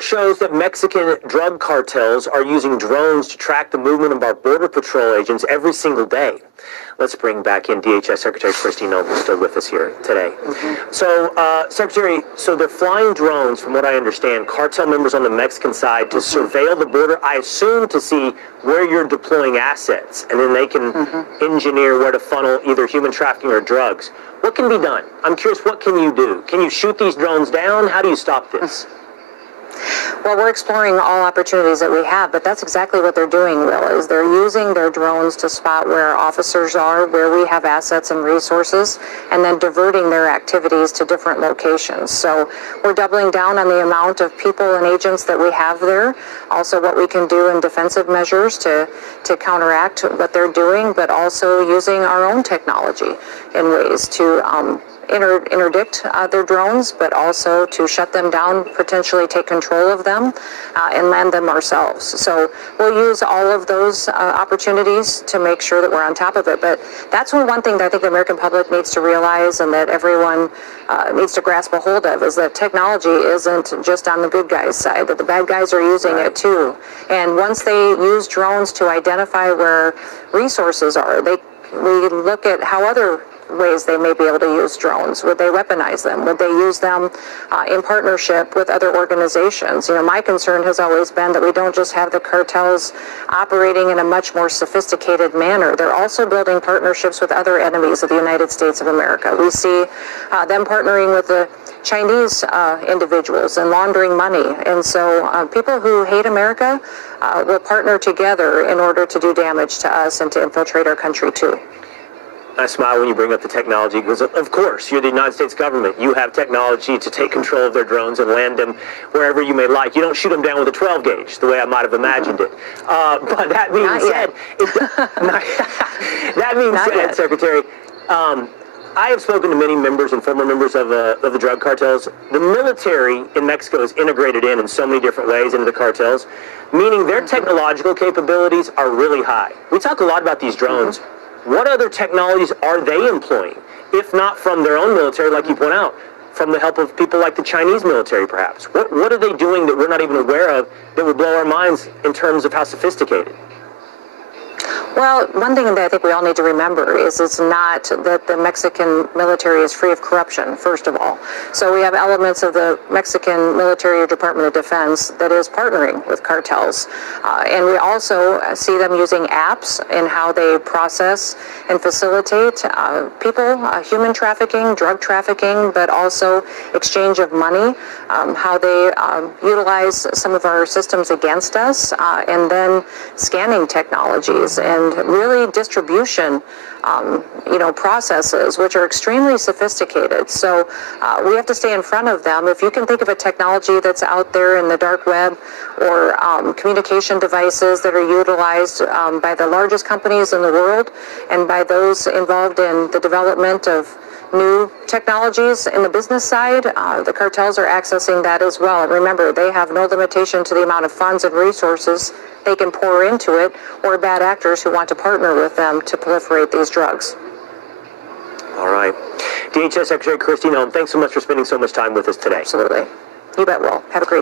report shows that Mexican drug cartels are using drones to track the movement of our Border Patrol agents every single day. Let's bring back in DHS Secretary Kristi Noem, who's still with us here today. So, Secretary, so they're flying drones, from what I understand, cartel members on the Mexican side to surveil the border, I assume to see where you're deploying assets, and then they can engineer where to funnel either human trafficking or drugs. What can be done? I'm curious, what can you do? Can you shoot these drones down? How do you stop this? Well, we're exploring all opportunities that we have, but that's exactly what they're doing, Will, is they're using their drones to spot where our officers are, where we have assets and resources, and then diverting their activities to different locations. So we're doubling down on the amount of people and agents that we have there, also what we can do in defensive measures to counteract what they're doing, but also using our own technology in ways to interdict their drones, but also to shut them down, potentially take control of them, and land them ourselves. So we'll use all of those opportunities to make sure that we're on top of it. But that's one thing that I think the American public needs to realize, and that everyone needs to grasp a hold of, is that technology isn't just on the good guys' side, that the bad guys are using it too. And once they use drones to identify where resources are, we look at how other ways they may be able to use drones. Would they weaponize them? Would they use them in partnership with other organizations? You know, my concern has always been that we don't just have the cartels operating in a much more sophisticated manner. They're also building partnerships with other enemies of the United States of America. We see them partnering with the Chinese individuals and laundering money. And so people who hate America will partner together in order to do damage to us and to infiltrate our country too. I smile when you bring up the technology because, of course, you're the United States government. You have technology to take control of their drones and land them wherever you may like. You don't shoot them down with a 12 gauge, the way I might have imagined it. But that being said, Secretary, I have spoken to many members and former members of the drug cartels. The military in Mexico is integrated in so many different ways into the cartels, meaning their technological capabilities are really high. We talk a lot about these drones. What other technologies are they employing, if not from their own military, like you point out, from the help of people like the Chinese military, perhaps? What are they doing that we're not even aware of that would blow our minds in terms of how sophisticated? Well, one thing that I think we all need to remember is it's not that the Mexican military is free of corruption, first of all. So we have elements of the Mexican military or Department of Defense that is partnering with cartels. And we also see them using apps in how they process and facilitate people, human trafficking, drug trafficking, but also exchange of money, how they utilize some of our systems against us, and then scanning technologies and really distribution processes, which are extremely sophisticated. So we have to stay in front of them. If you can think of a technology that's out there in the dark web, or communication devices that are utilized by the largest companies in the world and by those involved in the development of new technologies in the business side, the cartels are accessing that as well. And remember, they have no limitation to the amount of funds and resources they can pour into it, or bad actors who want to partner with them to proliferate these drugs. All right. DHS Secretary Kristi Noem, thanks so much for spending so much time with us today. Absolutely. You bet, Will. Have a great